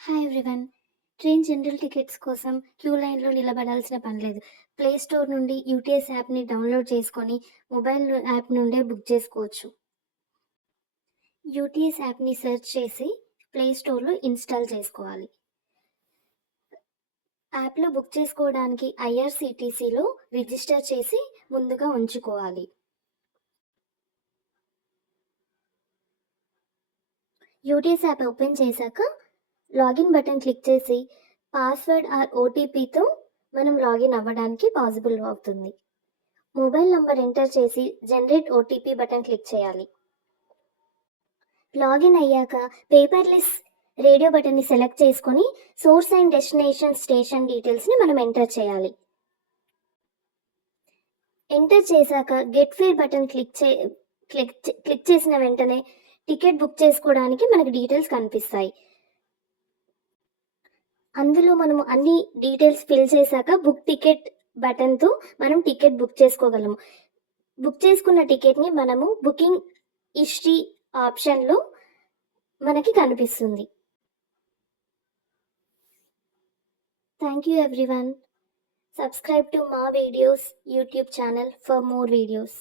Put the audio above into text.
Hi everyone. Train general tickets కోసం queue లైన్‌లో నిలబడాల్సిన పని లేదు. ప్లే స్టోర్ నుండి యూటీఎస్ యాప్‌ని డౌన్‌లోడ్ చేసుకొని మొబైల్ యాప్ నుండే బుక్ చేసుకోవచ్చు. యూటీఎస్ యాప్‌ని సెర్చ్ చేసి ప్లే స్టోర్‌లో ఇన్‌స్టాల్ చేసుకోవాలి. యాప్‌లో బుక్ చేసుకోవడానికి ఐఆర్‌సీటీసీలో రిజిస్టర్ చేసి ముందుగా ఉంచుకోవాలి. యూటీఎస్ యాప్ ఓపెన్ చేశాక లాగిన్ బటన్ క్లిక్ చేసి పాస్వర్డ్ ఆర్ ఓటీపీతో మనం లాగిన్ అవ్వడానికి పాసిబుల్ అవుతుంది. మొబైల్ నంబర్ ఎంటర్ చేసి జనరేట్ ఓటీపీ బటన్ క్లిక్ చేయాలి. లాగిన్ అయ్యాక పేపర్లెస్ రేడియో బటన్ని సెలెక్ట్ చేసుకొని సోర్స్ అండ్ డెస్టినేషన్ స్టేషన్ డీటెయిల్స్ని మనం ఎంటర్ చేయాలి. ఎంటర్ చేశాక గెట్ ఫేర్ బటన్ క్లిక్ చేసిన వెంటనే టికెట్ బుక్ చేసుకోవడానికి మనకి డీటెయిల్స్ కనిపిస్తాయి. అందులో మనము అన్ని డీటెయిల్స్ ఫిల్ చేశాక బుక్ టికెట్ బటన్తో మనం టికెట్ బుక్ చేసుకోగలము. బుక్ చేసుకున్న టికెట్ని మనము బుకింగ్ హిస్టరీ ఆప్షన్లో మనకి కనిపిస్తుంది. Thank you everyone. Subscribe to మా videos YouTube channel for more videos.